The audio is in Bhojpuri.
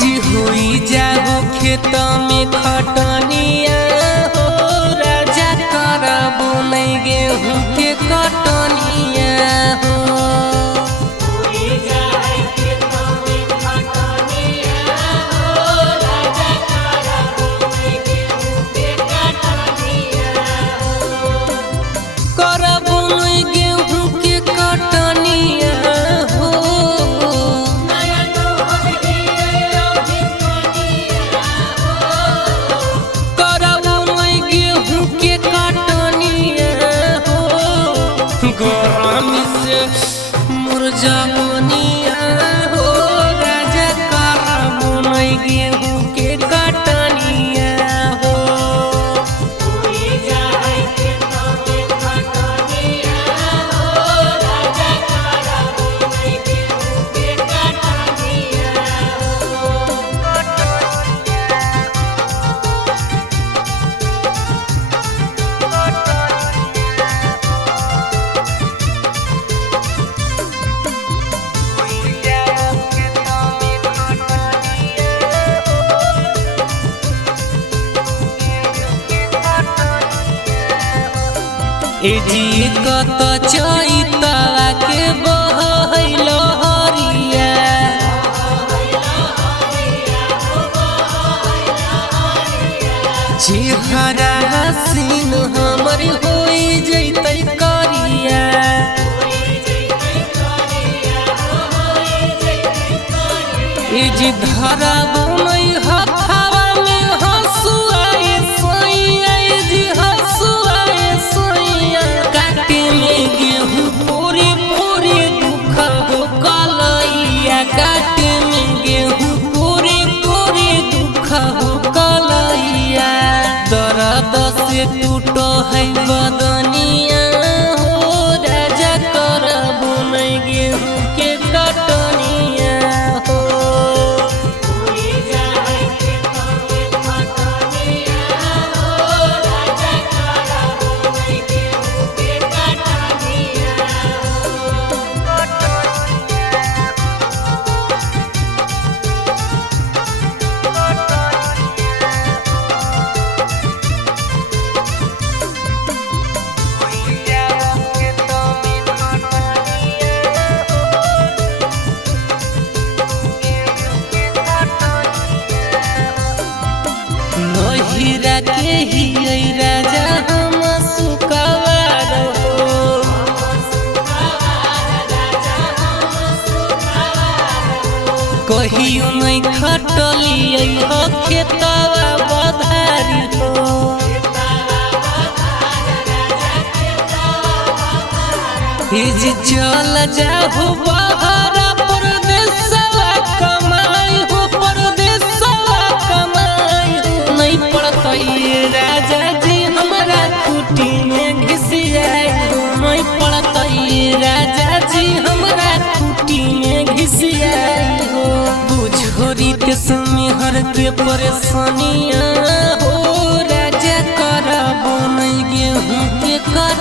जी हुई जाओ खेत में खटनिया हो राजा करबो नहीं गेहूं के कटनिया हो। करबो नहीं गेहूं के कटनिया हो। गरमी से मुरझानिया हो राजा करबो नहीं गेहूं के कटनिया हो। जी कत चैता के बहैलो हरिया चेहरा हसीन हमर होई जैतै करिया। जी धरबो नहीं हथवा में हसुआए सैया जी हसुआए सैया काटे में गेहूं पूरी पूरी दुख हो कलैया काटे में गेहूं पूरी पूरी दुख हो कलैया। दर्द से टूटो है बदनिया हो राजा करबो नहीं गेहूं के कटनिया हो। हीरा के ही राजा हम सुकवार हो। कहियो नहीं खटलिए हो खेतवा बधारी हो। जी चल जाहु बहरा परदेसवा कमाई हो परदेसवा कमाई हो। नहीं पड़ता ये राजा जी हमरा कुटी में घिसियाई हो। नहीं पड़ता ये राजा जी हमरा कुटी में घिसियाई हो। बुझोरी के समय के परेशानिया हो राजा करबो नहीं गेहूं के कर